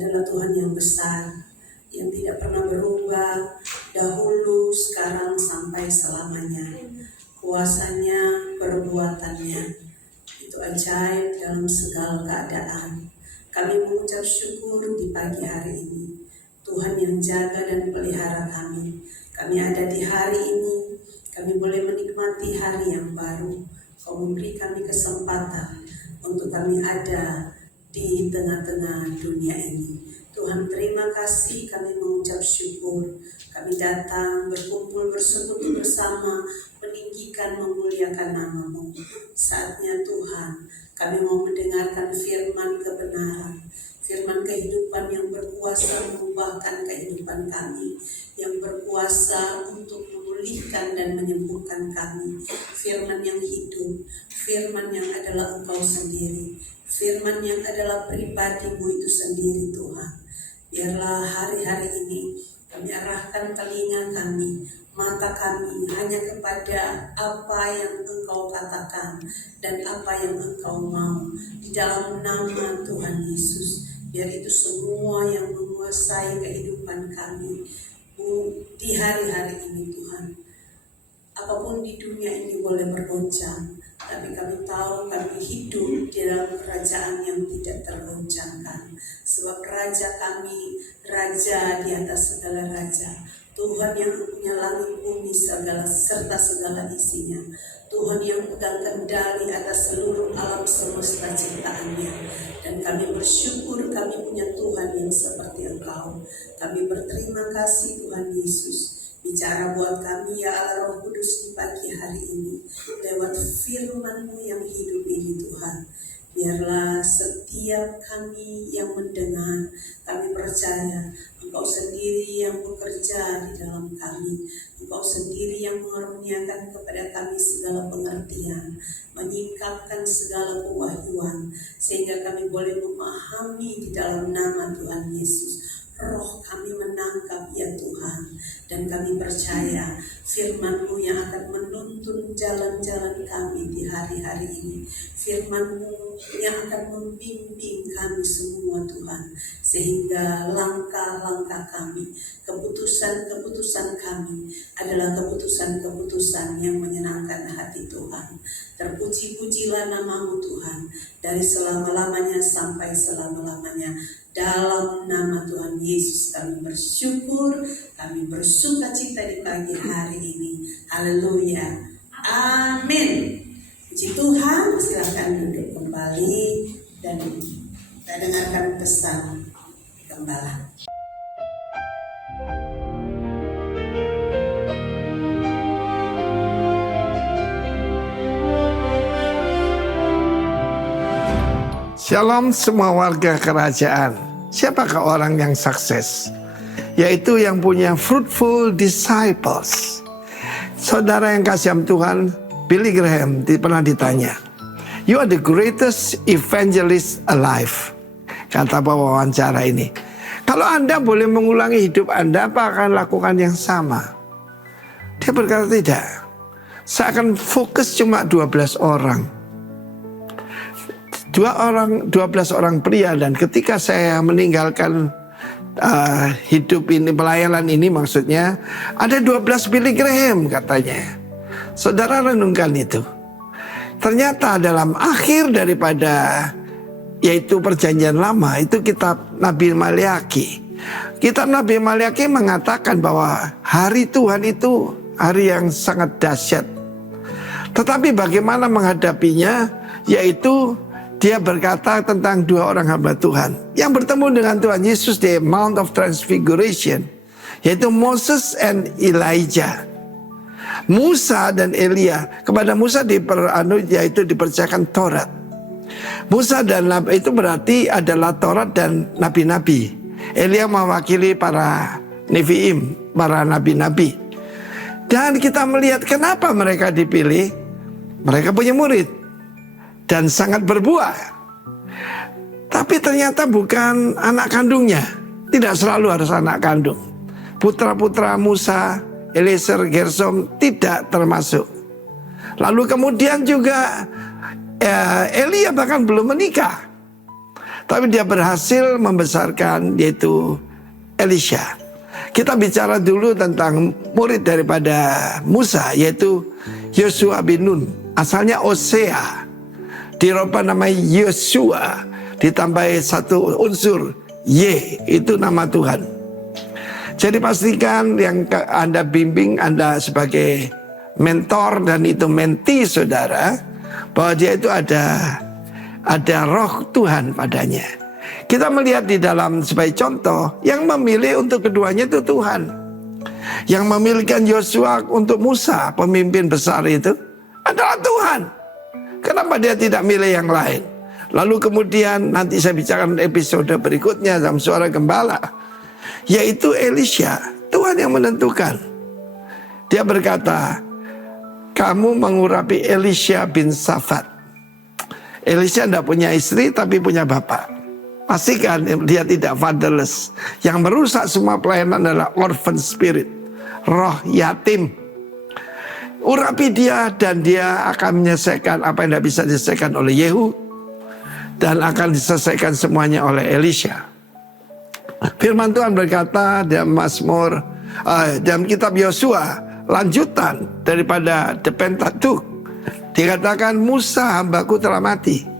adalah Tuhan yang besar, yang tidak pernah berubah, dahulu, sekarang, sampai selamanya. Kuasanya, perbuatannya, itu ajaib dalam segala keadaan. Kami mengucap syukur di pagi hari ini. Tuhan yang jaga dan pelihara kami. Kami ada di hari ini, kami boleh menikmati hari yang baru. Kau memberi kami kesempatan untuk kami ada di tengah-tengah dunia ini. Tuhan, terima kasih, kami mengucap syukur. Kami datang berkumpul bersekutu bersama, meninggikan, memuliakan nama-Mu. Saatnya Tuhan, kami mau mendengarkan firman kebenaran, firman kehidupan yang berkuasa mengubahkan kehidupan kami, yang berkuasa untuk memulihkan dan menyembuhkan kami. Firman yang hidup, firman yang adalah Engkau sendiri, firman yang adalah pribadi-Mu itu sendiri Tuhan. Biarlah hari-hari ini kami arahkan telinga kami, mata kami hanya kepada apa yang Engkau katakan dan apa yang Engkau mau. Di dalam nama Tuhan Yesus, biar itu semua yang menguasai kehidupan kami di hari-hari ini Tuhan. Apapun di dunia ini boleh bergoncang, tapi kami tahu kami hidup di dalam kerajaan yang tidak tergoncangkan. Sebab Raja kami, Raja di atas segala raja, Tuhan yang punya langit bumi serta segala isinya, Tuhan yang pegang kendali atas seluruh alam semesta ciptaannya. Dan kami bersyukur kami punya Tuhan yang seperti Engkau. Kami berterima kasih Tuhan Yesus. Bicara buat kami ya Allah Roh Kudus di pagi hari ini, lewat firman-Mu yang hidup ini Tuhan. Biarlah setiap kami yang mendengar, kami percaya Engkau sendiri yang bekerja di dalam kami. Engkau sendiri yang mengaruniakan kepada kami segala pengertian, menyingkapkan segala kewahyuan, sehingga kami boleh memahami di dalam nama Tuhan Yesus. Roh kami menangkap ya Tuhan, dan kami percaya firman-Mu yang akan menuntun jalan-jalan kami di hari-hari ini. Firman-Mu yang akan membimbing kami semua Tuhan, sehingga langkah-langkah kami, keputusan-keputusan kami adalah keputusan-keputusan yang menyenangkan hati Tuhan. Terpuji-pujilah nama-Mu Tuhan, dari selama-lamanya sampai selama-lamanya. Dalam nama Tuhan Yesus kami bersyukur, kami bersuka cita di pagi hari ini. Haleluya, amin. Puji Tuhan, silakan duduk kembali dan kita dengarkan pesan Gembala. Shalom semua warga kerajaan. Siapakah orang yang sukses? Yaitu yang punya fruitful disciples. Saudara yang kasih Tuhan, Billy Graham pernah ditanya, "You are the greatest evangelist alive." Kata wawancara ini. Kalau Anda boleh mengulangi hidup Anda, apa akan lakukan yang sama? Dia berkata tidak. Saya akan fokus cuma 12 orang. 12 orang pria, dan ketika saya meninggalkan hidup ini, pelayanan ini maksudnya, ada 12 Billy Graham katanya. Saudara renungkan itu. Ternyata dalam akhir daripada yaitu perjanjian lama, itu kitab Nabi Maliaki. Kitab Nabi Maliaki mengatakan bahwa hari Tuhan itu hari yang sangat dahsyat. Tetapi bagaimana menghadapinya, yaitu dia berkata tentang 2 orang hamba Tuhan yang bertemu dengan Tuhan Yesus di Mount of Transfiguration, yaitu Moses and Elijah. Musa dan Elia. Kepada Musa yaitu dipercayakan Taurat. Musa dan Nabi itu berarti adalah Taurat dan nabi-nabi. Elia mewakili para Neviim, para nabi-nabi. Dan kita melihat kenapa mereka dipilih. Mereka punya murid dan sangat berbuah. Tapi ternyata bukan anak kandungnya. Tidak selalu harus anak kandung. Putra-putra Musa, Eliezer, Gersom tidak termasuk. Lalu kemudian juga Elia bahkan belum menikah. Tapi dia berhasil membesarkan yaitu Elisha. Kita bicara dulu tentang murid daripada Musa, yaitu Yosua bin Nun. Asalnya Osea, dirubah nama Yosua, ditambahi satu unsur Y, itu nama Tuhan. Jadi pastikan yang Anda bimbing, Anda sebagai mentor dan itu menti saudara, bahwa dia itu ada roh Tuhan padanya. Kita melihat di dalam sebagai contoh, yang memilih untuk keduanya itu Tuhan. Yang memilihkan Yosua untuk Musa, pemimpin besar itu, adalah Tuhan. Kenapa dia tidak milih yang lain? Lalu kemudian nanti saya bicarakan episode berikutnya dalam Suara Gembala, yaitu Elisha. Tuhan yang menentukan. Dia berkata, kamu mengurapi Elisha bin Safat. Elisha tidak punya istri tapi punya bapak. Pastikan dia tidak fatherless. Yang merusak semua pelayanan adalah orphan spirit, roh yatim. Urapi dia dan dia akan menyelesaikan apa yang tidak bisa diselesaikan oleh Yehu, dan akan diselesaikan semuanya oleh Elisha. Firman Tuhan berkata dalam Mazmur, dalam kitab Yosua, lanjutan daripada The Pentateuch, dikatakan Musa hambaku telah mati.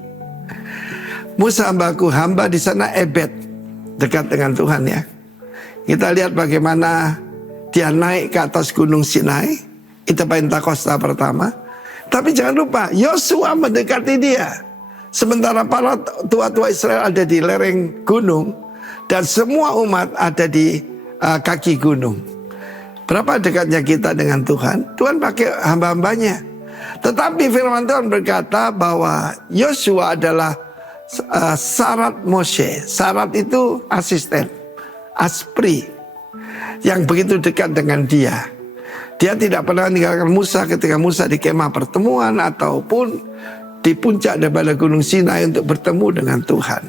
Musa hambaku, hamba di sana Ebed, dekat dengan Tuhan ya. Kita lihat bagaimana dia naik ke atas gunung Sinai, itu Pentakosta pertama. Tapi jangan lupa Yosua mendekati dia. Sementara para tua-tua Israel ada di lereng gunung dan semua umat ada di kaki gunung. Berapa dekatnya kita dengan Tuhan? Tuhan pakai hamba-hambanya. Tetapi firman Tuhan berkata bahwa Yosua adalah Sarat Moshe. Sarat itu asisten, aspri, yang begitu dekat dengan dia. Dia tidak pernah meninggalkan Musa ketika Musa di kemah pertemuan ataupun di puncak daripada gunung Sinai untuk bertemu dengan Tuhan.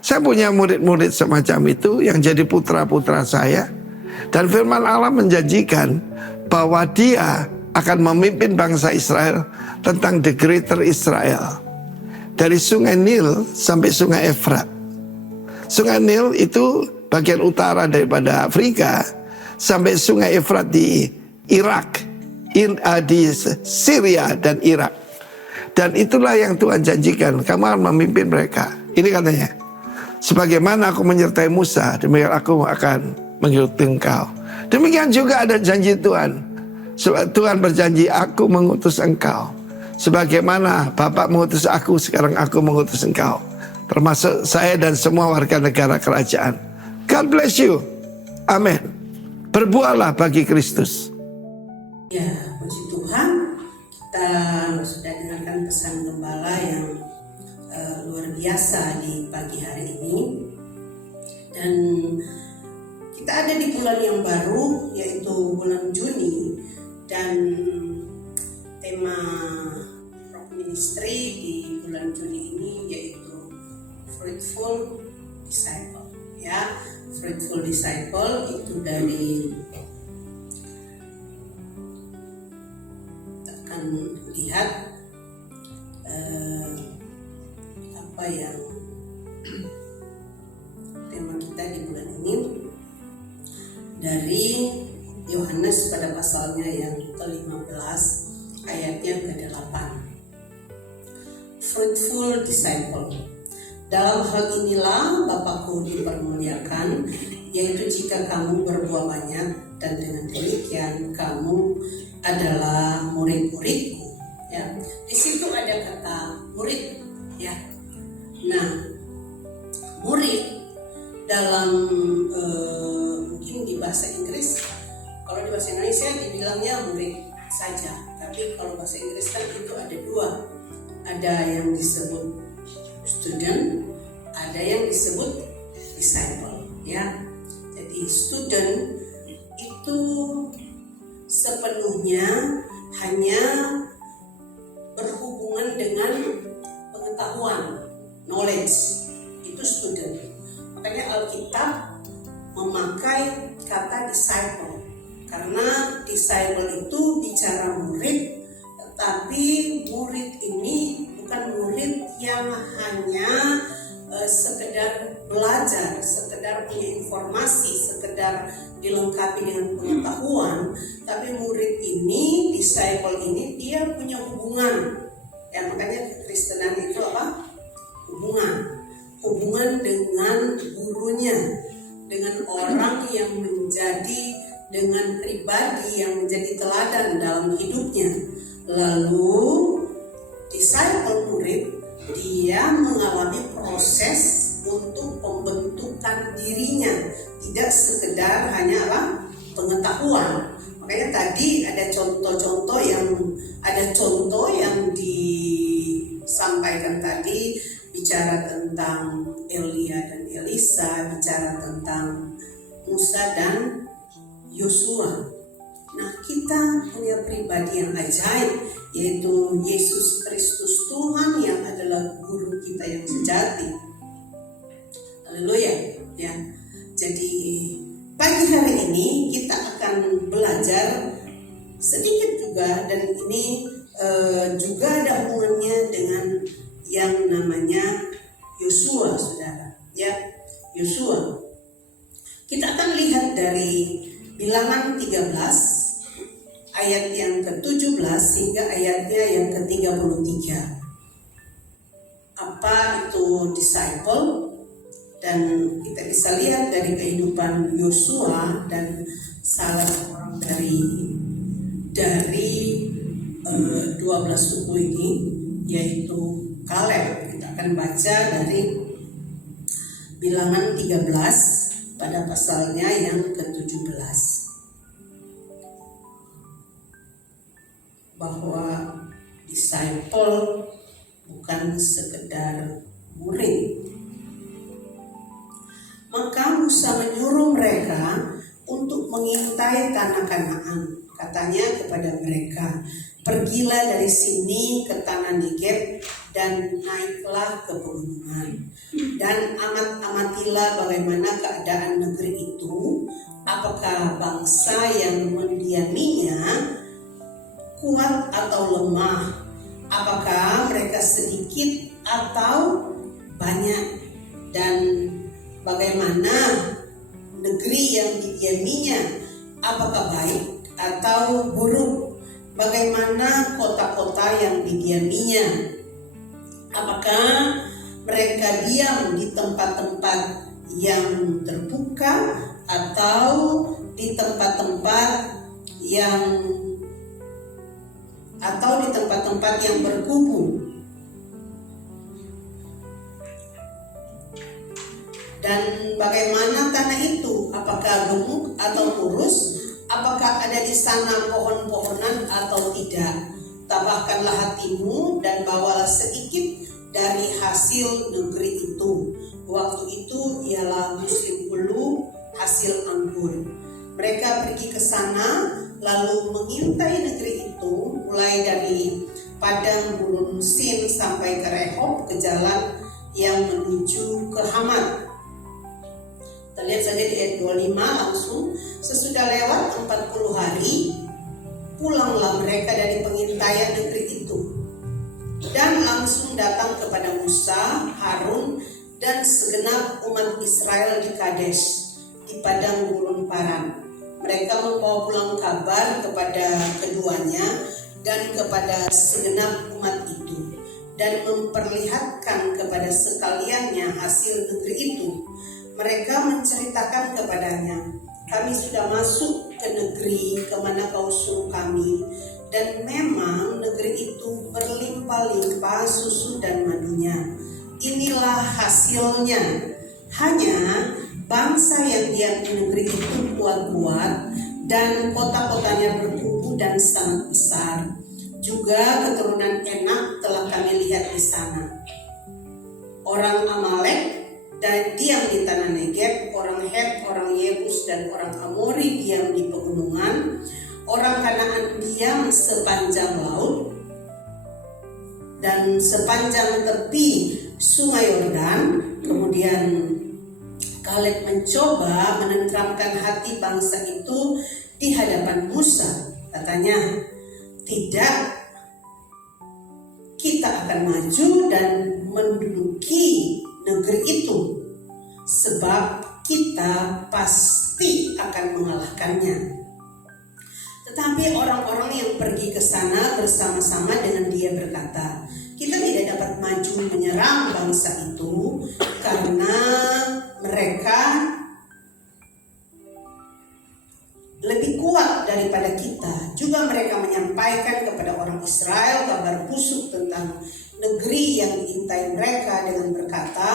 Saya punya murid-murid semacam itu yang jadi putra-putra saya. Dan firman Allah menjanjikan bahwa dia akan memimpin bangsa Israel tentang the greater Israel. Dari sungai Nil sampai sungai Efrat. Sungai Nil itu bagian utara daripada Afrika, sampai sungai Efrat di Irak, di Syria dan Irak. Dan itulah yang Tuhan janjikan, kamu akan memimpin mereka. Ini katanya, sebagaimana aku menyertai Musa, demikian aku akan mengikuti engkau. Demikian juga ada janji Tuhan. Tuhan berjanji, aku mengutus engkau. Sebagaimana Bapak mengutus aku, sekarang aku mengutus engkau. Termasuk saya dan semua warga negara kerajaan. God bless you. Amin. Berbuatlah bagi Kristus. Ya, puji Tuhan. Kita sudah dengarkan pesan gembala yang luar biasa di pagi hari ini. Dan kita ada di bulan yang baru, yaitu bulan Juni. Dan tema ministry di bulan Juni ini yaitu fruitful disciple. Ya, fruitful disciple itu dari akan lihat apa yang tema kita di bulan ini dari Yohanes pada pasalnya yang ke-15 ayatnya ke-8. Fruitful disciple. Dalam hal inilah Bapakku dipermuliakan, yaitu jika kamu berbuah banyak, dan dengan demikian kamu adalah murid-muridku. Ya, di situ ada kata murid. Ya, nah murid dalam mungkin di bahasa Inggris, kalau di bahasa Indonesia dibilangnya murid saja, tapi kalau bahasa Inggris kan itu ada dua. Ada yang disebut student, ada yang disebut disciple, ya. Jadi student itu sepenuhnya hanya berhubungan dengan pengetahuan, knowledge, itu student. Makanya Alkitab memakai kata disciple, karena disciple itu bicara murid. Tapi murid ini bukan murid yang hanya sekedar belajar, sekedar punya informasi, sekedar dilengkapi dengan pengetahuan, tapi murid ini, disciple ini, dia punya hubungan. Ya, makanya kekristenan itu apa? Hubungan dengan gurunya, dengan orang yang dengan pribadi yang menjadi teladan dalam hidupnya. Lalu disciple murid, dia mengalami proses untuk pembentukan dirinya, tidak sekedar hanyalah pengetahuan. Makanya tadi ada contoh yang disampaikan tadi, bicara tentang Elia dan Elisa, bicara tentang Musa dan Yosua. Nah, kita punya pribadi yang ajaib, yaitu Yesus Kristus Tuhan yang adalah guru kita yang sejati. Haleluya, ya. Jadi pagi hari ini kita akan belajar sedikit juga, dan ini juga ada hubungannya dengan yang namanya Yosua, saudara. Ya, Yosua. Kita akan lihat dari Bilangan 13 ayat yang ke-17 hingga ayatnya yang ke-33. Apa itu disciple? Dan kita bisa lihat dari kehidupan Yosua dan salah seorang dari 12 suku ini, yaitu Kaleb. Kita akan baca dari Bilangan 13 pada pasalnya yang ke-17, bahwa disciple bukan sekedar murid. Maka Musa menyuruh mereka untuk mengintai tanah Kanaan. Katanya kepada mereka, pergilah dari sini ke tanah Negeb dan naiklah ke pegunungan, dan amatilah bagaimana keadaan negeri itu, apakah bangsa yang mendiaminya kuat atau lemah, apakah mereka sedikit atau banyak, dan bagaimana negeri yang didiaminya, apakah baik atau buruk, bagaimana kota-kota yang didiaminya, apakah mereka diam di tempat-tempat yang terbuka atau di tempat-tempat yang berkubu, dan bagaimana tanah itu, apakah gemuk atau kurus, apakah ada di sana pohon-pohonan atau tidak. Tambahkanlah hatimu dan bawalah sedikit dari hasil negeri itu. Waktu itu ialah musim hulu hasil anggur. Mereka pergi ke sana lalu mengintai negeri itu, mulai dari padang gurun Sin sampai ke Rehob, ke jalan yang menuju ke Hamat. Kita lihat saja di ayat 25 langsung. Sesudah lewat 40 hari, pulanglah mereka dari pengintaian negeri itu, dan langsung datang kepada Musa, Harun, dan segenap umat Israel di Kadesh, di padang gurun Paran. Mereka membawa pulang kabar kepada keduanya dan kepada segenap umat itu, dan memperlihatkan kepada sekaliannya hasil negeri itu. Mereka menceritakan kepadanya, kami sudah masuk ke negeri kemana kau suruh kami, dan memang negeri itu berlimpah-limpah susu dan madunya. Inilah hasilnya. Hanya bangsa yang diam di negeri itu kuat-kuat, dan kota-kotanya berkubu dan sangat besar. Juga keturunan Enak telah kami lihat di sana. Orang Amalek dan diam di tanah Negeb, orang Het, orang Yebus, dan orang Amori diam di pegunungan. Orang Kanaan diam sepanjang laut dan sepanjang tepi sungai Yordan. Kemudian Kaleb mencoba menenteramkan hati bangsa itu di hadapan Musa. Katanya, tidak, kita akan maju dan menduduki negeri itu, sebab kita pasti akan mengalahkannya. Tetapi orang-orang yang pergi ke sana bersama-sama dengan dia berkata, kita tidak dapat maju menyerang bangsa itu karena mereka lebih kuat daripada kita. Juga mereka menyampaikan kepada orang Israel kabar busuk tentang negeri yang diintai mereka dengan berkata,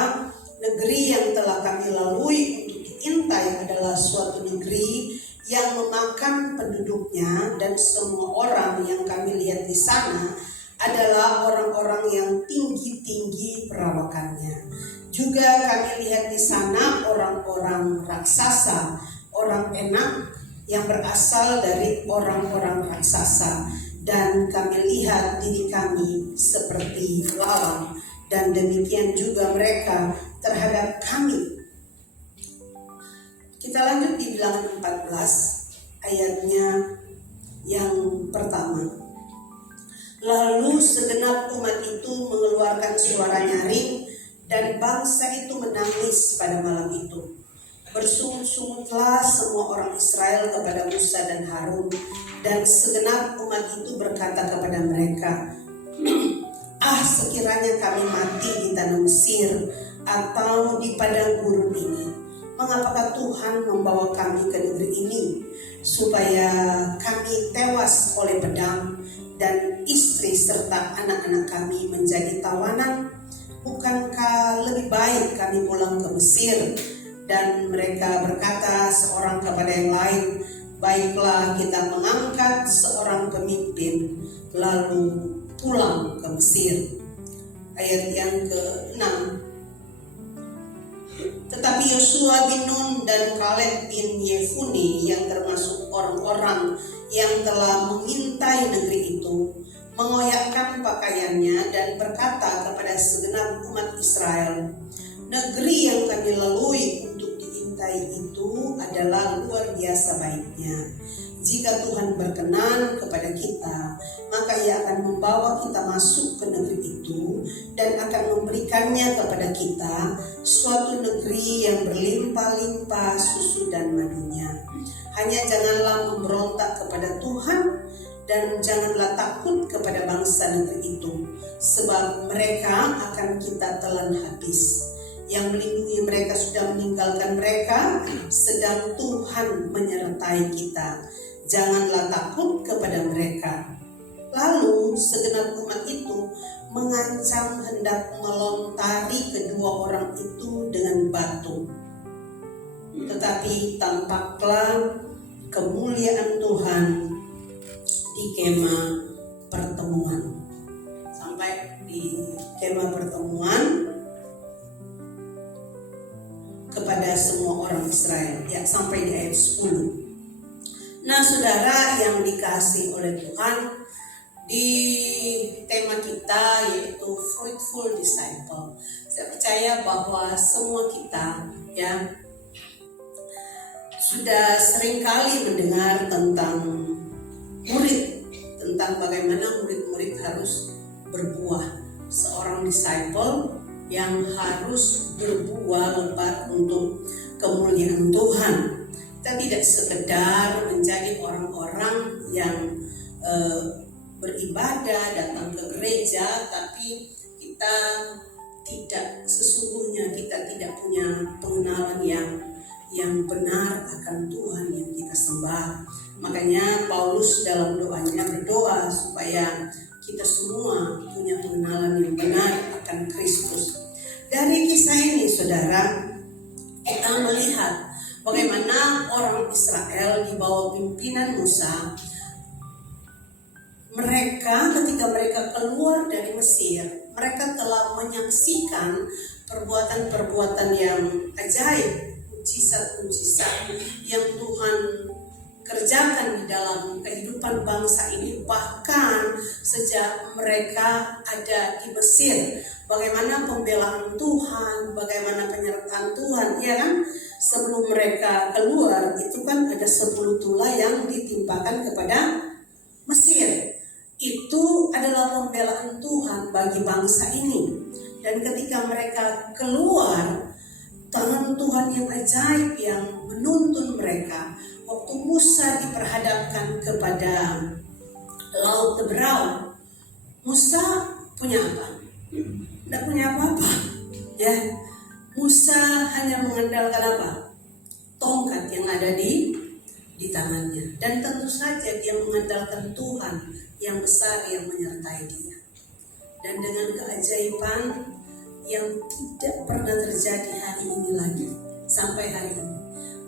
negeri yang telah kami lalui untuk diintai adalah suatu negeri yang memakan penduduknya, dan semua orang yang kami lihat di sana adalah orang-orang yang tinggi-tinggi perawakannya. Juga kami lihat di sana orang-orang raksasa, orang enak yang berasal dari orang-orang raksasa, dan kami lihat diri kami seperti lawan, dan demikian juga mereka terhadap kami. Kita lanjut di Bilangan 14 ayatnya yang pertama. Lalu segenap umat itu mengeluarkan suara nyaring, dan bangsa itu menangis pada malam itu. Bersungut-sungutlah semua orang Israel kepada Musa dan Harun, dan segenap umat itu berkata kepada mereka, sekiranya kami mati di tanah Mesir atau di padang gurun ini. Mengapakah Tuhan membawa kami ke negeri ini, supaya kami tewas oleh pedang dan istri serta anak-anak kami menjadi tawanan? Bukankah lebih baik kami pulang ke Mesir? Dan mereka berkata seorang kepada yang lain, baiklah kita mengangkat seorang pemimpin lalu pulang ke Mesir. Ayat yang ke-6. Tetapi Yosua bin Nun dan Kaleb bin Yefune yang termasuk orang-orang yang telah mengintai negeri itu mengoyakkan pakaiannya dan berkata kepada segenap umat Israel, negeri yang kami lalui untuk diintai itu adalah luar biasa baiknya. Jika Tuhan berkenan kepada kita, maka Ia akan membawa kita masuk ke negeri itu dan akan memberikannya kepada kita, suatu negeri yang berlimpah-limpah susu dan madunya. Hanya janganlah memberontak kepada Tuhan dan janganlah takut kepada bangsa negeri itu, sebab mereka akan kita telan habis. Yang melindungi mereka sudah meninggalkan mereka, sedang Tuhan menyertai kita. Janganlah takut kepada mereka. Lalu segenap umat itu mengancam hendak melontari kedua orang itu dengan batu. Tetapi tampaklah kemuliaan Tuhan di kemah pertemuan. Sampai di kemah pertemuan kepada semua orang Israel, ya, sampai di ayat 10. Nah, saudara yang dikasihi oleh Tuhan, di tema kita yaitu fruitful disciple. Saya percaya bahwa semua kita, ya, sudah seringkali mendengar tentang murid, tentang bagaimana murid-murid harus berbuah. Seorang disciple yang harus berbuah lebat untuk kemuliaan Tuhan. Kita tidak sekedar menjadi orang-orang yang beribadah, datang ke gereja, tapi kita tidak punya pengenalan yang benar akan Tuhan yang kita sembah. Makanya Paulus dalam doanya berdoa supaya kita semua punya pengenalan yang benar akan Kristus. Dari kisah ini, saudara, kita melihat bagaimana orang Israel di bawah pimpinan Musa, ketika mereka keluar dari Mesir, mereka telah menyaksikan perbuatan-perbuatan yang ajaib, mujizat-mujizat yang Tuhan kerjakan di dalam kehidupan bangsa ini. Bahkan sejak mereka ada di Mesir, bagaimana pembelaan Tuhan, bagaimana penyertaan Tuhan, ya kan? Sebelum mereka keluar itu kan ada 10 tulah yang ditimpakan kepada Mesir. Itu adalah pembelaan Tuhan bagi bangsa ini. Dan ketika mereka keluar, tangan Tuhan yang ajaib yang menuntun mereka. Waktu Musa diperhadapkan kepada Laut Teberau, Musa punya apa? Tidak punya apa-apa. Ya, Musa hanya mengandalkan apa? Tongkat yang ada di tangannya. Dan tentu saja dia mengandalkan Tuhan yang besar yang menyertai dia. Dan dengan keajaiban yang tidak pernah terjadi hari ini lagi, sampai hari ini,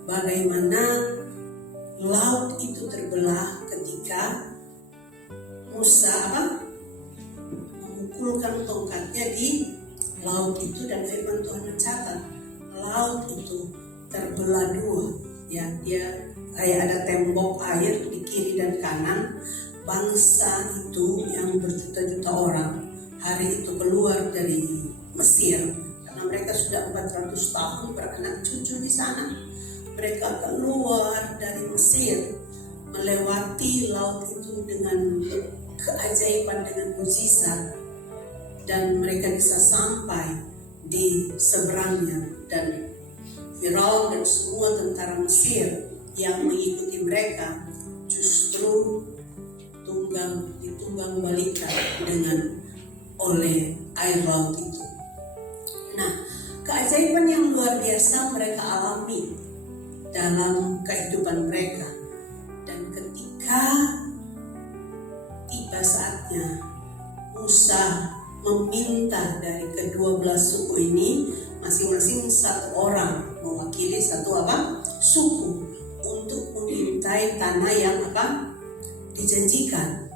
bagaimana laut itu terbelah ketika Musa memukulkan tongkatnya di laut itu, dan firman Tuhan mencatat laut itu terbelah dua. Ya, dia kayak ada tembok air di kiri dan kanan. Bangsa itu yang berjuta-juta orang hari itu keluar dari Mesir, karena mereka sudah 400 tahun beranak cucu di sana. Mereka keluar dari Mesir, melewati laut itu dengan keajaiban, dengan mukjizat, dan mereka bisa sampai di seberangnya. Dan Firaun dan semua tentara Mesir yang mengikuti mereka justru ditunggang balikan oleh air laut itu. Nah, keajaiban yang luar biasa mereka alami dalam kehidupan mereka. Dan ketika tiba saatnya Musa meminta dari ke-12 suku ini, masing-masing satu orang mewakili satu suku, untuk mengintai tanah yang dijanjikan.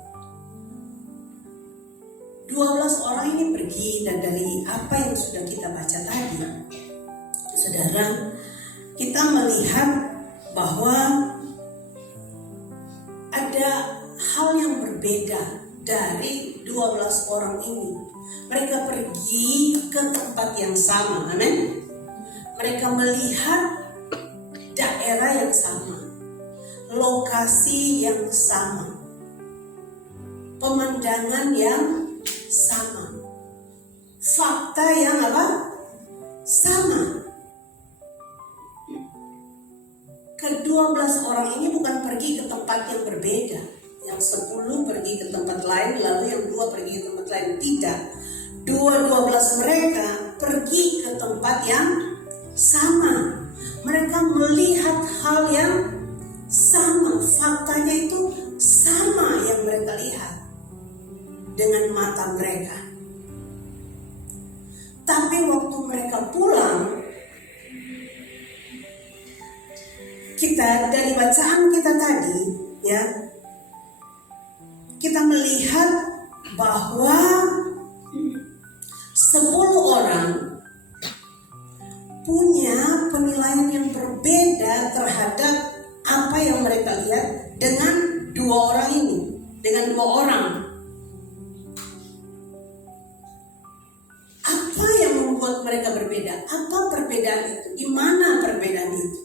12 orang ini pergi, dan dari apa yang sudah kita baca tadi, saudara, kita melihat bahwa ada hal yang berbeda dari 12 orang ini. Mereka pergi ke tempat yang sama, amin. Mereka melihat daerah yang sama, lokasi yang sama, pemandangan yang sama, fakta yang sama. Ke-12 orang ini bukan pergi ke tempat yang berbeda. Yang 10 pergi ke tempat lain, lalu yang 2 pergi ke tempat lain. Tidak. 12 mereka pergi ke tempat yang sama. Mereka melihat hal yang sama. Faktanya itu sama yang mereka lihat dengan mata mereka. Tapi waktu mereka pulang, kita dari bacaan kita tadi, ya, kita melihat bahwa 10 orang punya penilaian yang berbeda terhadap apa yang mereka lihat dengan 2 orang ini, dengan 2 orang. Apa yang membuat mereka berbeda? Apa perbedaan itu? Di mana perbedaan itu?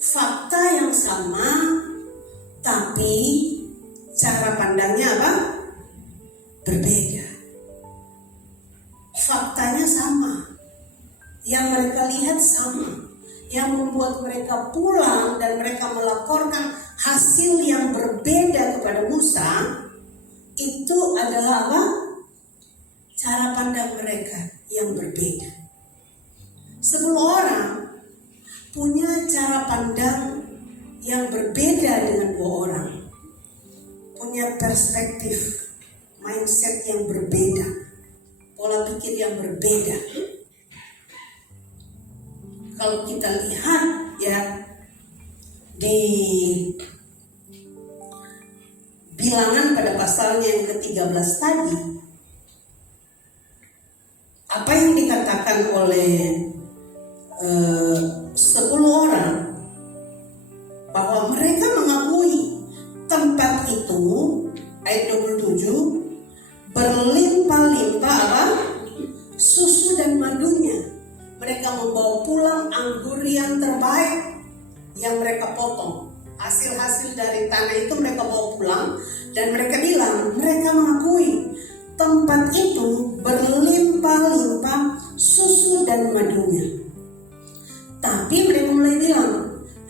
Fakta yang sama, tapi cara pandangnya berbeda. Faktanya sama, yang mereka lihat sama. Yang membuat mereka pulang dan mereka melaporkan hasil yang berbeda kepada Musa, itu adalah cara pandang mereka yang berbeda. 10 orang punya cara pandang yang berbeda dengan 2 orang. Punya perspektif, mindset yang berbeda, pola pikir yang berbeda. Kalau kita lihat ya di Bilangan pada pasalnya yang ke-13 tadi, apa yang dikatakan oleh 10 orang, bahwa mereka mengakui tempat itu, ayat 27, berlimpah-limpah susu dan madunya. Mereka membawa pulang anggur yang terbaik yang mereka potong. Hasil-hasil dari tanah itu mereka bawa pulang, dan mereka bilang, mereka mengakui tempat itu berlimpah-limpah susu dan madunya. Tapi mereka mulai bilang,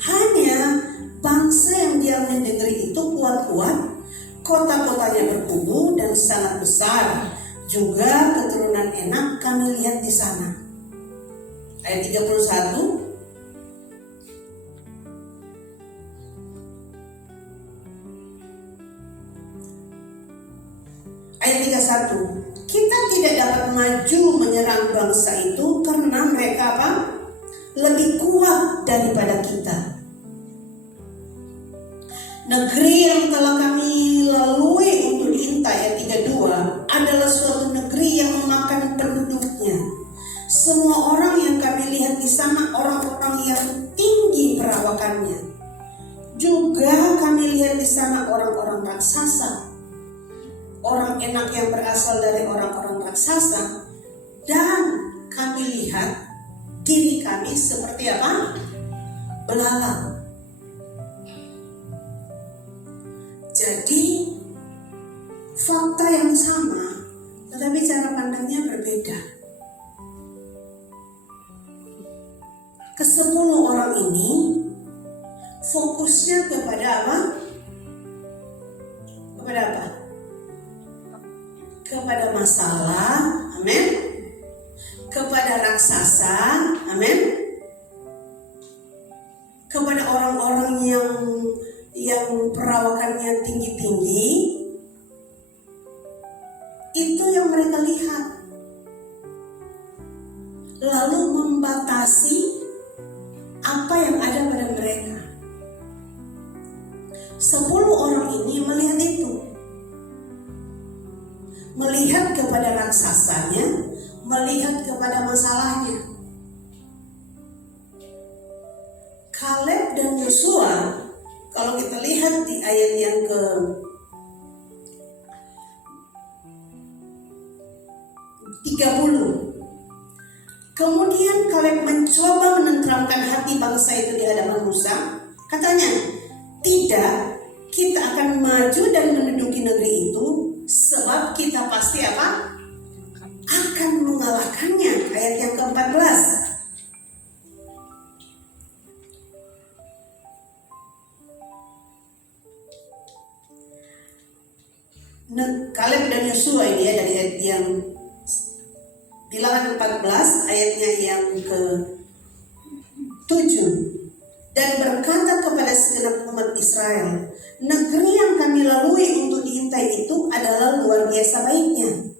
hanya bangsa yang diam di negeri itu kuat-kuat, kota-kotanya berkubu dan sangat besar. Juga keturunan Enak kami lihat di sana. Ayat 31. Ayat 31. Kita tidak dapat maju menyerang bangsa itu karena mereka apa? Lebih kuat daripada kita. Negeri yang telah kami lalui untuk diintai, ayat 32, adalah suatu negeri yang memakan penduduknya. Semua orang yang kami lihat di sana orang-orang yang tinggi perawakannya. Juga kami lihat di sana orang-orang raksasa, orang Enak yang berasal dari orang-orang raksasa, dan kami lihat diri kami seperti apa? Belalang. Jadi fakta yang sama, tetapi cara pandangnya berbeda. Ke-10 orang ini fokusnya kepada apa? Kepada apa? Kepada masalah, amin. Kepada raksasa, amin. Kepada orang-orang yang perawakannya tinggi-tinggi. Itu yang mereka lihat. Lalu membatasi apa yang ada pada mereka. 10 orang ini melihat itu. Melihat kepada raksasanya, melihat kepada masalahnya. Kaleb dan Yosua, kalau kita lihat di ayat yang ke 30, kemudian Kaleb mencoba menenteramkan hati bangsa itu di hadapan Musa. Katanya, tidak, kita akan maju dan menduduki negeri itu, sebab kita pasti apa? Akan mengalahkannya. Ayat yang ke-14. Kaleb dan Yosua ini ya, dari ayat yang bilangan 14 ayatnya yang ke-7. Dan berkata kepada segenap umat Israel, negeri yang kami lalui untuk diintai itu adalah luar biasa baiknya.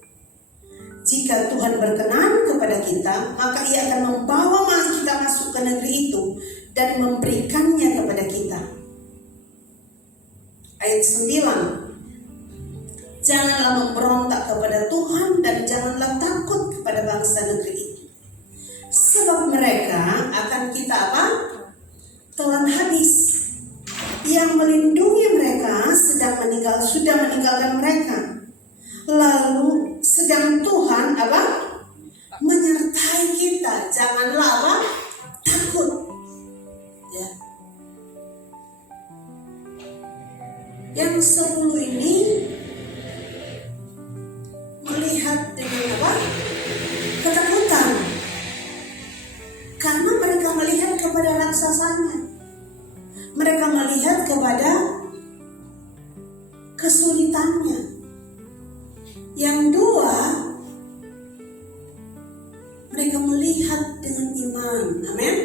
Jika Tuhan berkenan kepada kita, maka Ia akan membawa kita masuk ke negeri itu dan memberikannya kepada kita. Ayat 9. Janganlah memberontak kepada Tuhan dan janganlah takut kepada bangsa negeri itu. Sebab mereka akan kita apa? Telan habis. Yang melindungi mereka sudah meninggalkan mereka. Lalu sedang Tuhan apa? Menyertai kita. Janganlah apa? Takut. Ya. Yang 10 ini melihat dengan apa? Ketakutan. Karena mereka melihat kepada raksasanya. Mereka melihat kepada kesulitannya. Yang 2, mereka melihat dengan iman. Amin.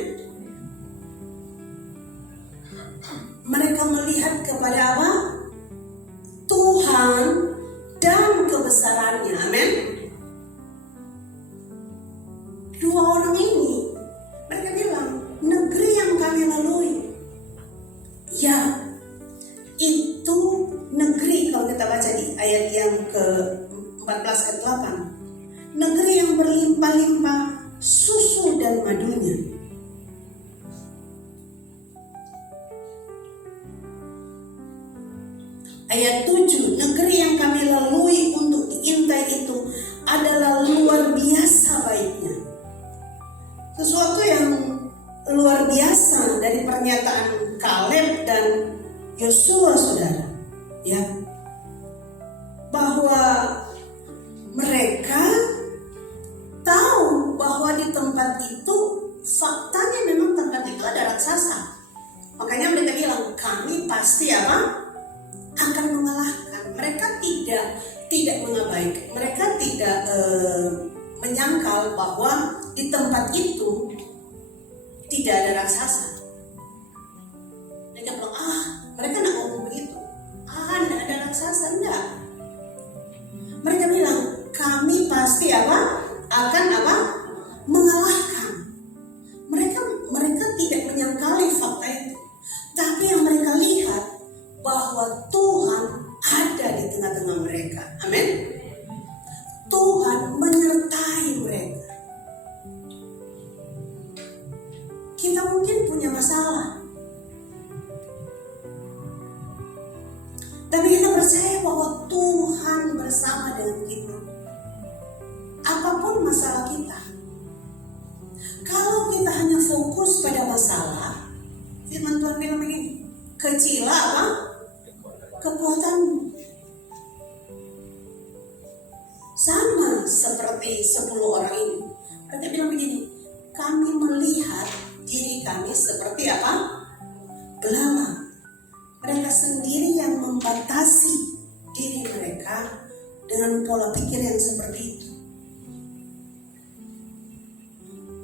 Mereka melihat kepada apa? Tuhan dan kebesarannya. Amin. 2 orang ini, mereka bilang, negeri yang kami lalui, ya, itu negeri, kalau kita baca di ayat yang ke-14 ayat 8, negeri yang berlimpah-limpah susu dan madunya. Ayat 7, negeri yang kami lalui untuk diintai itu adalah luar biasa baiknya. Sesuatu yang luar biasa dari pernyataan Kaleb dan Yosua, saudara, ya, bahwa raksasa. Makanya mereka bilang, kami pasti apa? Akan mengalahkan. Mereka tidak mengabaikan. Mereka tidak menyangkal bahwa di tempat itu tidak ada raksasa. Mereka bilang, mereka tidak ngomong begitu. Tidak ada raksasa, enggak. Mereka bilang, kami pasti apa? Akan apa? Mengalahkan. Mereka tidak menyangkali fakta itu. Tapi yang mereka lihat bahwa Tuhan ada di tengah-tengah mereka. Amin. Tuhan menyertai mereka. Kita mungkin punya masalah, tapi kita percaya bahwa Tuhan bersama dengan kita. Apapun masalah kita, kalau kita hanya fokus pada masalah, firman Tuhan bilang begini, kecilah apa? Kekuatanmu. Sama seperti 10 orang ini. Mereka bilang begini, kami melihat diri kami seperti apa? Belalang. Mereka sendiri yang membatasi diri mereka dengan pola pikir yang seperti itu.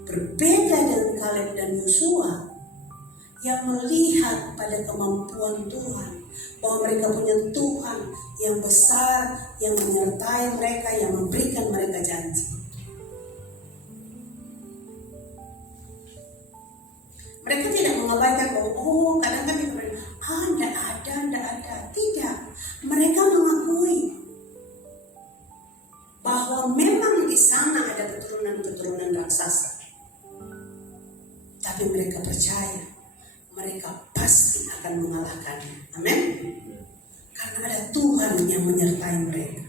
Berbeda dengan Kaleb dan Yosua yang melihat pada kemampuan Tuhan, bahwa mereka punya Tuhan yang besar, yang menyertai mereka, yang memberikan mereka janji. Mereka tidak mengabaikan bahwa kadang-kadang kita bilang, tidak ada. Tidak. Mereka mengakui bahwa memang di sana ada keturunan-keturunan raksasa. Tapi mereka percaya mereka pasti akan mengalahkannya. Amin. Karena ada Tuhan yang menyertai mereka.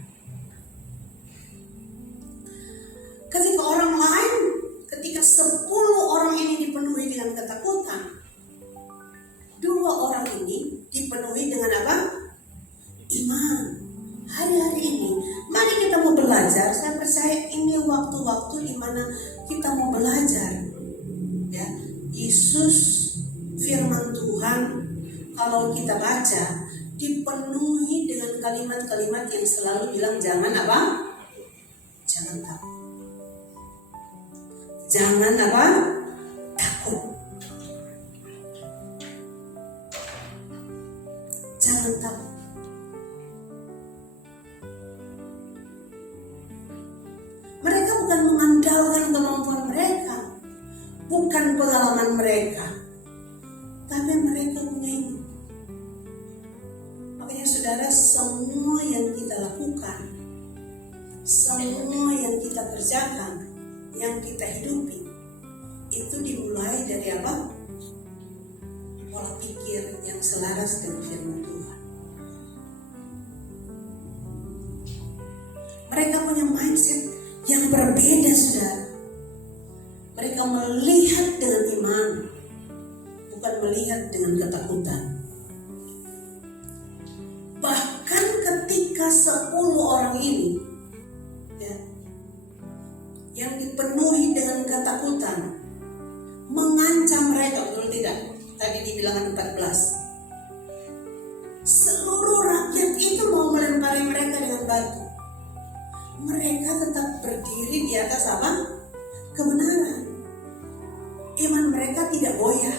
Ketika 10 orang ini dipenuhi dengan ketakutan, 2 orang ini dipenuhi dengan apa? Iman. Hari-hari ini, mari kita mau belajar. Saya percaya ini waktu-waktu di mana kita mau belajar. Ya, Yesus, firman Tuhan, kalau kita baca, dipenuhi dengan kalimat-kalimat yang selalu bilang jangan apa? Jangan takut. Jangan apa? Takut. Jangan takut. Mereka bukan mengandalkan kemampuan mereka, bukan pengalaman mereka, tapi mereka punya ini. Makanya saudara, semua yang kita lakukan, semua yang kita kerjakan, yang kita hidupi, itu dimulai dari apa? Pola pikir yang selaras dengan firman Tuhan. Mereka punya mindset yang berbeda, saudara. Mereka melihat dengan iman, bukan melihat dengan ketakutan. Bahkan ketika 10 orang ini yang dipenuhi dengan ketakutan mengancam mereka, betul tidak? Tadi di bilangan 14, seluruh rakyat itu mau melempari mereka dengan batu. Mereka tetap berdiri di atas apa? Kebenaran. Iman mereka tidak goyah.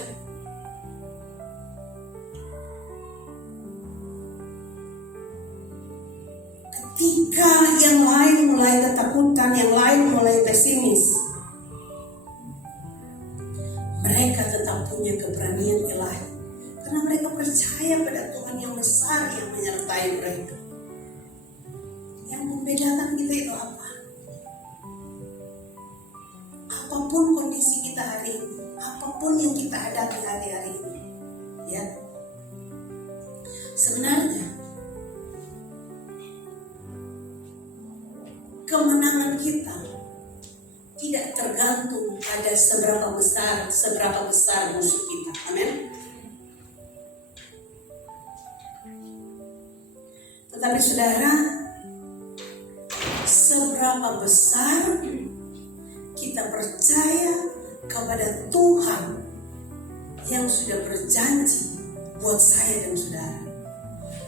Ketika yang lain mulai ketakutan, yang lain mulai pesimis, mereka tetap punya keberanian ilahi. Karena mereka percaya pada Tuhan yang besar yang menyertai mereka. Yang membedakan kita itu apa? Apapun kondisi kita hari ini, apapun yang kita hadapi hari-hari ini, ya, sebenarnya kemenangan kita tidak tergantung pada seberapa besar musuh kita. Amin. Tetapi saudara, seberapa besar kita percaya kepada Tuhan yang sudah berjanji buat saya dan saudara.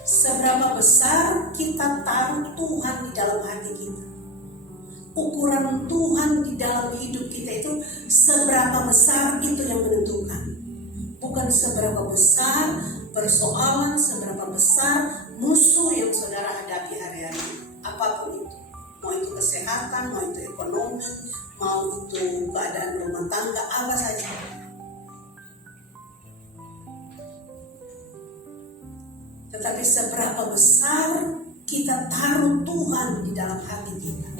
Seberapa besar kita taruh Tuhan di dalam hati kita. Ukuran Tuhan di dalam hidup kita itu seberapa besar itu yang menentukan. Bukan seberapa besar persoalan, seberapa besar musuh yang saudara hadapi hari-hari. Apapun itu. Mau itu kesehatan, mau itu ekonomi, mau itu keadaan rumah tangga, apa saja. Tetapi seberapa besar kita taruh Tuhan di dalam hati kita.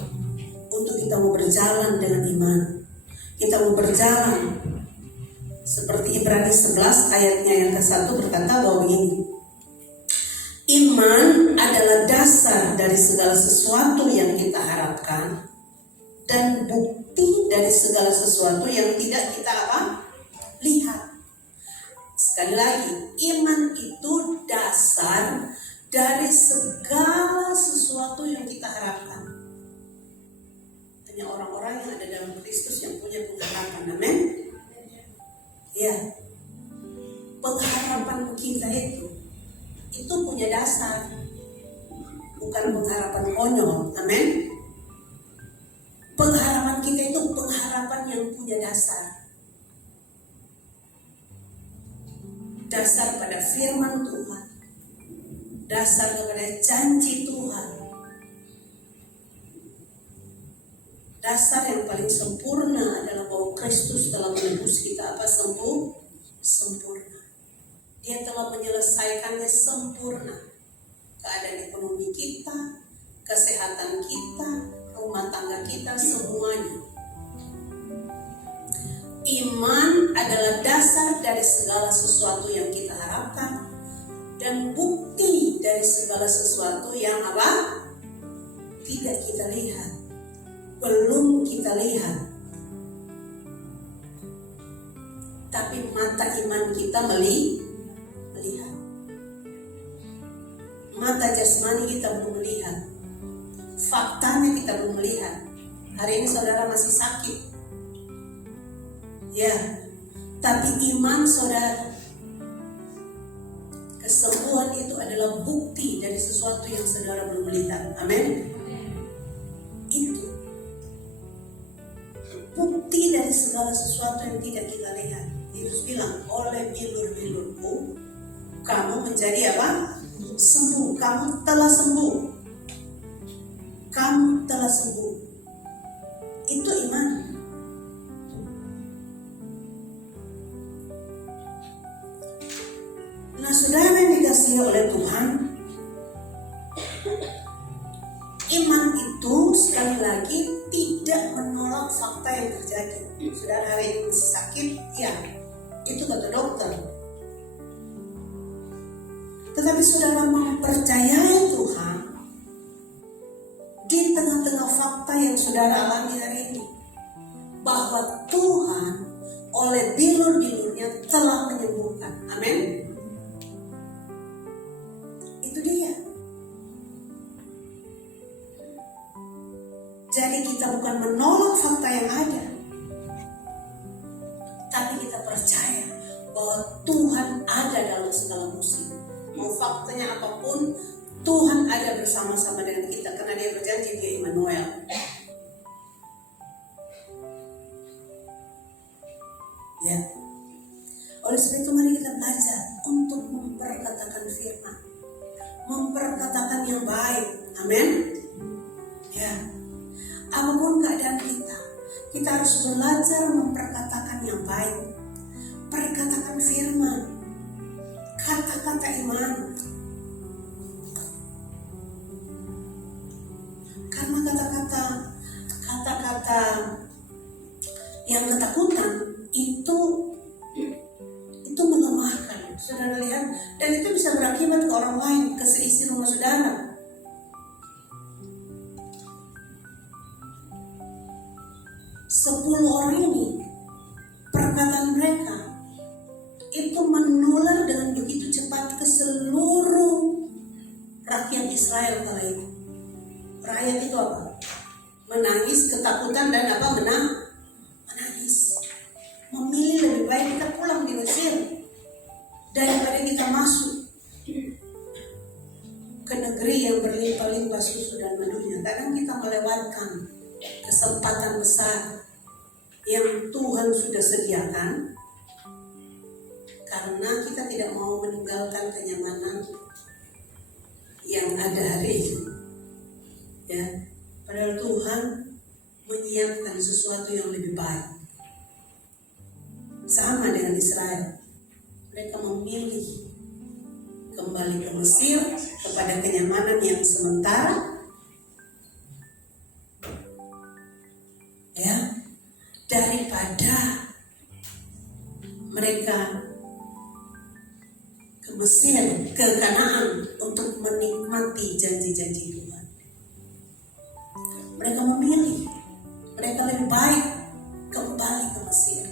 Untuk kita mau berjalan dengan iman. Kita mau berjalan seperti Ibrani 11 ayatnya yang ke-1 berkata bahwa begini. Iman adalah dasar dari segala sesuatu yang kita harapkan dan bukti dari segala sesuatu yang tidak kita lihat. Sekali lagi, iman itu dasar dari segala sesuatu yang kita harapkan. Hanya orang-orang yang ada dalam Kristus yang punya pengharapan. Amin. Ya, pengharapan kita itu punya dasar, bukan pengharapan konyol. Amin. Pengharapan kita itu pengharapan yang punya dasar. Dasar pada firman Tuhan, dasar kepada janji Tuhan, dasar yang paling sempurna adalah bahwa Kristus telah menebus kita sempurna. Dia telah menyelesaikannya sempurna. Keadaan ekonomi kita, kesehatan kita, rumah tangga kita, semuanya. Iman adalah dasar dari segala sesuatu yang kita harapkan dan bukti dari segala sesuatu yang tidak kita lihat, belum kita lihat. Tapi mata iman kita melihat. Mata jasmani kita belum melihat. Faktanya kita belum melihat. Hari ini saudara masih sakit. Ya, tapi iman saudara, kesembuhan itu adalah bukti dari sesuatu yang saudara belum lihat. Amin. Itu bukti dari segala sesuatu yang tidak kita lihat. Yesus bilang, oleh bilur-bilurku kamu menjadi sembuh. Kamu telah sembuh. Kamu telah sembuh. Itu iman. Nah, saudara yang dikasihi oleh Tuhan, iman itu sekali lagi tidak menolak fakta yang terjadi. Saudara hari ini masih sakit, ya, itu kata dokter. Tetapi saudara mempercayai Tuhan di tengah-tengah fakta yang saudara alami hari ini, bahwa Tuhan oleh bilur-bilurnya telah menyembuhkan. Amin. Itu dia. Jadi kita bukan menolak fakta yang ada, tapi kita percaya bahwa Tuhan ada dalam segala musim. Mau faktanya apapun, Tuhan ada bersama-sama dengan kita karena Dia berjanji, Dia Immanuel. Ya. Oleh sebab itu mari kita belajar untuk memperkatakan firman, memperkatakan yang baik. Amin. Ya. Apapun keadaan kita harus belajar memperkatakan yang baik. Perkatakan firman, kata-kata iman. Karena kata-kata yang ketakutan itu melemahkan. Saudara lihat, dan itu bisa berakibat ke orang lain, ke seisi rumah saudara. Sepuluh orang ini, perkataan mereka itu menular dengan begitu cepat ke seluruh rakyat Israel kala itu. Rakyat itu apa? Menangis, ketakutan, dan menangis. Memilih lebih baik kita pulang di Mesir. besar yang Tuhan sudah sediakan, karena kita tidak mau meninggalkan kenyamanan yang ada hari ini. Ya, padahal Tuhan menyiapkan sesuatu yang lebih baik. Sama dengan Israel, mereka memilih kembali ke Mesir kepada kenyamanan yang sementara, ya, daripada mereka ke Mesir, ke Kanaan untuk menikmati janji-janji Tuhan. Mereka memilih, mereka lebih baik kembali ke Mesir.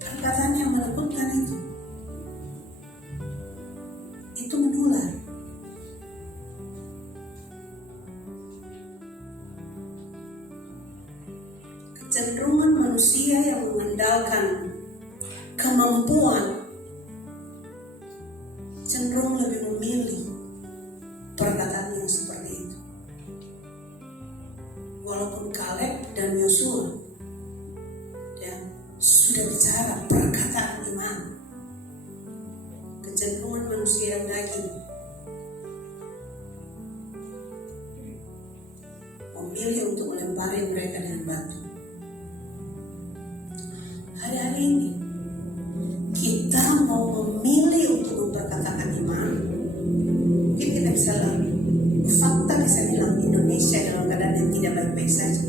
Perkataan yang menakutkan itu menular. Kecenderungan manusia yang mengandalkan kemampuan cenderung lebih memilih perkataan yang seperti itu. Walaupun Kaleb dan Yosua sudah bicara perkataan iman, kecenderungan manusia yang daging memilih untuk melempari mereka dengan batu. Hari-hari ini kita mau memilih untuk memperkatakan iman. Mungkin kita bisa fakta bisa bilang Indonesia dalam keadaan yang tidak baik-baik saja.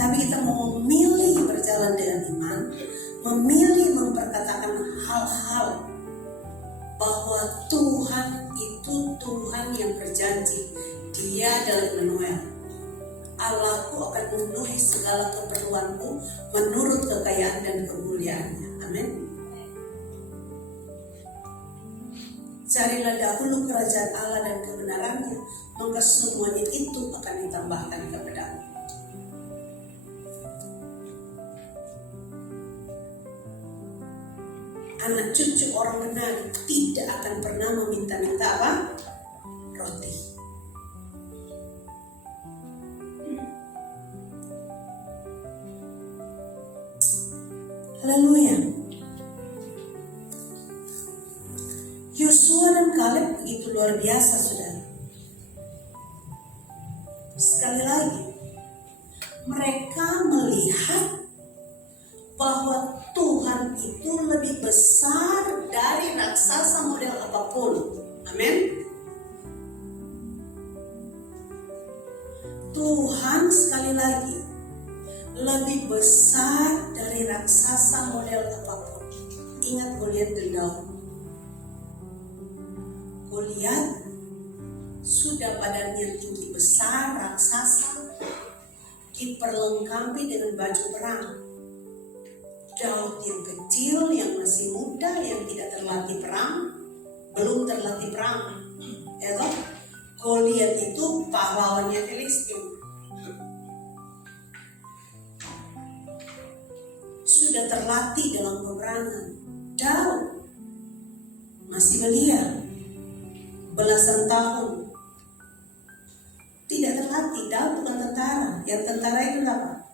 Tapi kita mau memilih berjalan dengan iman, memilih memperkatakan hal-hal bahwa Tuhan itu Tuhan yang berjanji. Dia adalah Immanuel. Allahku akan memenuhi segala keperluanku menurut kekayaan dan kemuliaannya. Amin. Carilah dahulu kerajaan Allah dan kebenarannya, maka semuanya itu akan ditambahkan kepadamu. Anak cucu orang benar tidak akan pernah meminta-minta apa? Roti. Haleluya. Yosua dan Kaleb begitu luar biasa, saudara. Sekali lagi, mereka melihat bahwa Tuhan itu lebih besar dari raksasa model apapun. Amin. Tuhan sekali lagi lebih besar dari raksasa model apapun. Ingat Goliat dan Daud. Goliat sudah badannya tinggi besar, raksasa, diperlengkapi dengan baju perang. Daud yang kecil, yang masih muda, yang tidak terlatih perang, belum terlatih perang, ya toh? Goliat itu pahlawannya Filistin. Sudah terlatih dalam peperangan. Daud masih belia, belasan tahun, tidak terlatih. Daud bukan tentara. Yang tentara itu apa?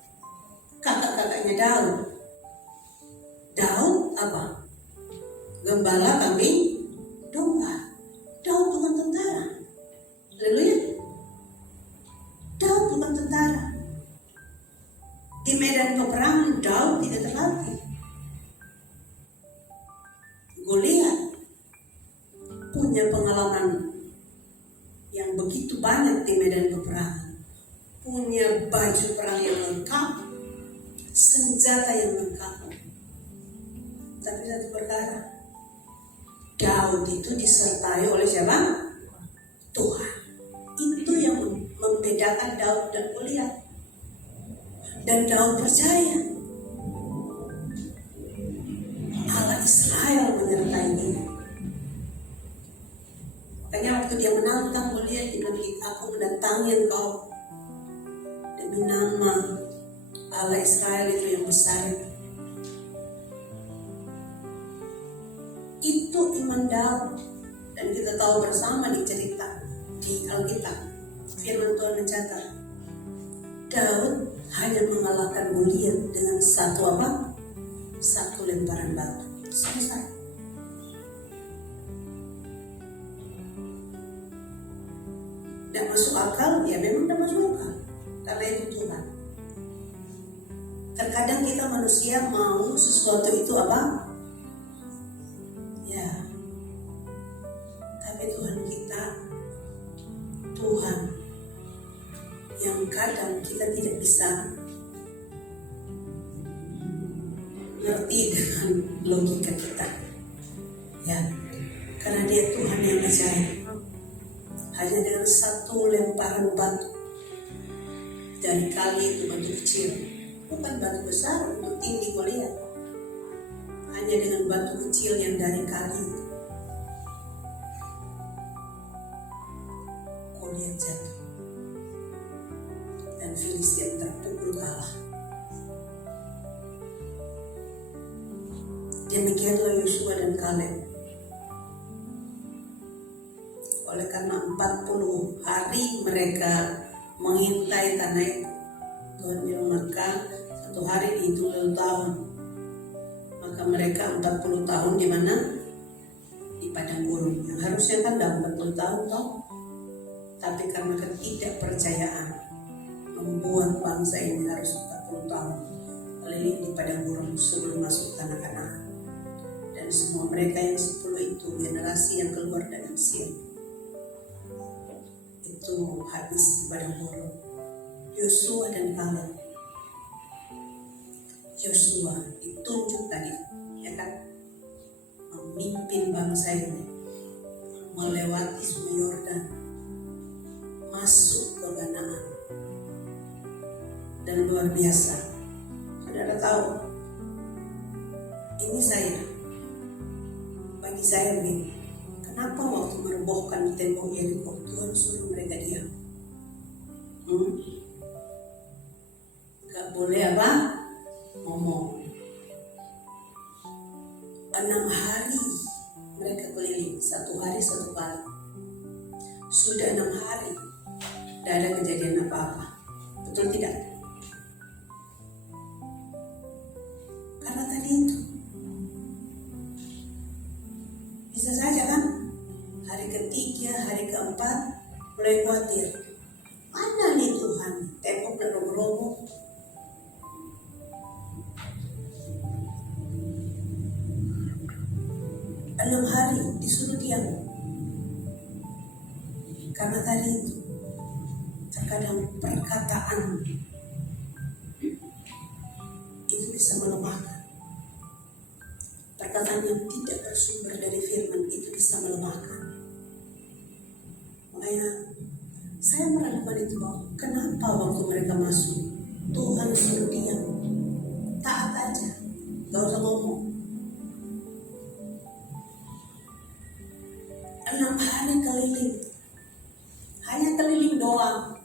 Kakak-kakaknya Daud. Daud apa? Gembala kambing domba. Daud bukan tentara. Haleluya. Daud bukan tentara. Di medan peperangan Daud tidak terlatih. Goliat punya pengalaman yang begitu banyak di medan peperangan. Punya baju perang yang lengkap, senjata yang lengkap. Tapi satu perkara, Daud itu disertai oleh siapa? Tuhan. Itu yang membedakan Daud dan Goliat. Dan Daud percaya Allah Israel menyertai dia. Makanya waktu dia menantang Goliat, dia bilang, aku mendatangi engkau demi nama Allah Israel itu yang besar. Itu iman Daud. Dan kita tahu bersama di cerita di Alkitab firman Tuhan mencatat, Daud hanya mengalahkan Goliat dengan satu apa? Satu lemparan batu. Selesai. Tidak masuk akal, ya memang tidak masuk akal. Karena itu Tuhan. Terkadang kita manusia mau sesuatu itu apa? Ya. Tapi Tuhan kita, Tuhan yang kadang kita tidak bisa ngerti dengan logika kita. Ya. Karena Dia Tuhan yang ajaib. Hanya dengan satu lemparan batu dari kali itu, batu kecil, bukan batu besar untuk tinggi Goliat, hanya dengan batu kecil yang dari kali itu, Goliat jatuh dan Filistia terpukul kalah. Demikianlah Yosua dan Kaleb. Oleh karena 40 hari mereka mengintai tanah itu, Tuhan bilang maka satu hari dihitung 2 tahun. Maka mereka 40 tahun di mana? Di padang gurun. Yang harusnya kan dalam 40 tahun toh. Tapi karena ketidakpercayaan membuat bangsa ini harus 40 tahun keliling di padang gurun sebelum masuk tanah Kanaan. Dan semua mereka yang 10 itu generasi yang keluar dari Mesir itu habis di padang gurun. Yosua dan Kaleb. Yosua ditunjuk tadi, ya kan, memimpin bangsa ini melewati Sungai Yordan, masuk ke Kanaan. Dan luar biasa, saudara tahu, ini bagi saya begini. Kenapa waktu merobohkan tembok Yeriko, Tuhan suruh mereka diam? Gak boleh apa? Ngomong. 6 hari mereka keliling, 1 hari 1 kali. Sudah 6 hari, tidak ada kejadian apa-apa. Betul tidak? Karena tadi itu bisa saja kan? Hari ketiga, hari keempat mulai khawatir. Mana nih Tuhan? Tembok dan roboh-roboh. Enam hari disuruh diam. Karena tadi itu terkadang perkataan itu bisa melemahkan. Perkataan yang tidak bersumber dari firman itu bisa melemahkan. Makanya saya meragukan itu, bahwa kenapa waktu mereka masuk Tuhan suruh diam, taat aja, gak usah ngomong. 6 hari keliling, hanya keliling doang,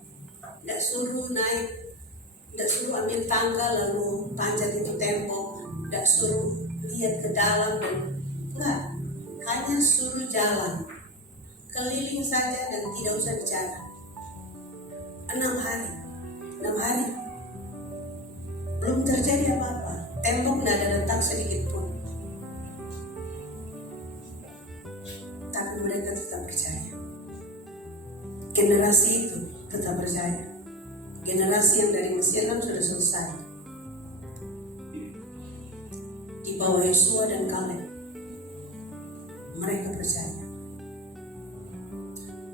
tidak suruh naik, tidak suruh ambil tangga lalu panjat itu tembok, tidak suruh lihat ke dalam, dan enggak, hanya suruh jalan, keliling saja dan tidak usah bicara. 6 hari, belum terjadi apa-apa, tembok tidak ada retak sedikit pun. Tapi mereka tetap percaya. Generasi itu tetap percaya. Generasi yang dari Mesir kan sudah selesai. Di bawah Yosua dan Kaleb, mereka percaya.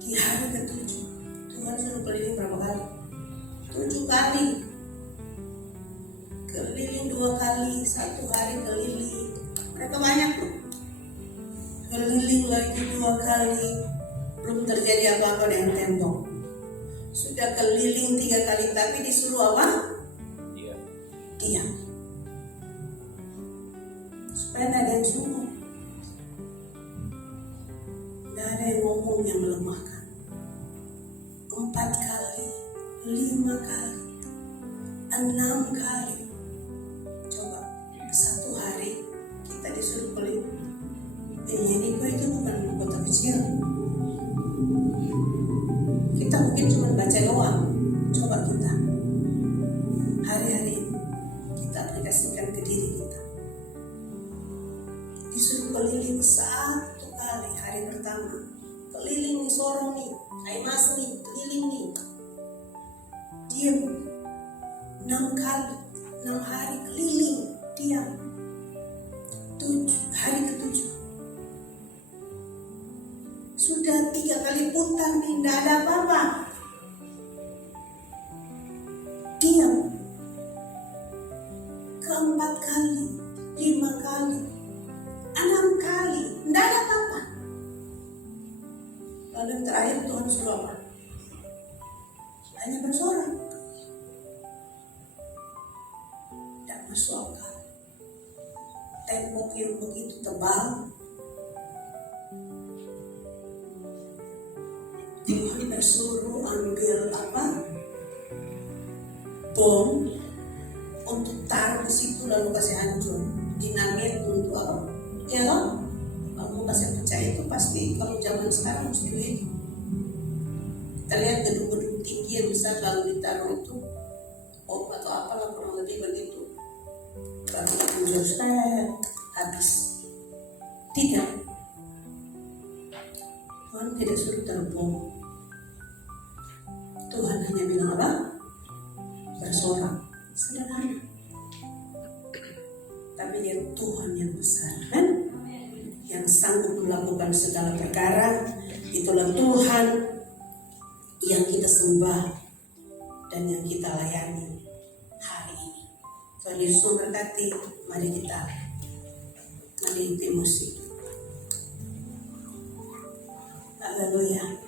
Di hari ke-7, Tuhan suruh keliling berapa kali? 7 kali. Keliling 2 kali, 1 hari keliling. Mereka banyak loh. Keliling lagi 2 kali, belum terjadi apa-apa dengan tembok. Sudah keliling 3 kali, tapi disuruh apa? Diam. Supaya tidak ada yang sungguh, tidak ada yang ngomong yang melemahkan. 4 kali, 5 kali, 6 kali. Coba 1 hari kita disuruh keliling. Yeriko itu bukan kota kecil. Kita mungkin cuma baca ke diri kita. Disuruh keliling 1 kali hari pertama. Keliling nih sorong nih, kayak mas nih, keliling nih. Diam 6 kali, 6 hari keliling, diam. hari ke-7 sudah 3 kali putar nih, tidak ada apa-apa. Diam. Ke-4 kali, 5 kali, 6 kali, tidak ada apa-apa. Lalu yang terakhir Tuhan suruh apa? Hanya bersorak. Tidak masuk akal. Tembok yang begitu tebal, Tuhan bersuruh ambil apa? Bom untuk taruh di situ lalu kasih hancur. Dinamit untuk apa? Ya loh. Kalau kasih pecah itu pasti kalau zaman sekarang mesti begitu. Kita lihat gedung-gedung tinggi yang besar lalu ditaruh itu bom atau apalah kurang lebih begitu. Baru hancur habis. Tidak. Tuhan tidak suruh taruh bom. Tuhan hanya bilang apa? Bersorak. Sederhana. Tapi dia Tuhan yang besar kan? Yang sanggup melakukan segala perkara. Itulah Tuhan yang kita sembah dan yang kita layani hari ini. Tuhan Yesus memberkati. Mari kita musik. Haleluya.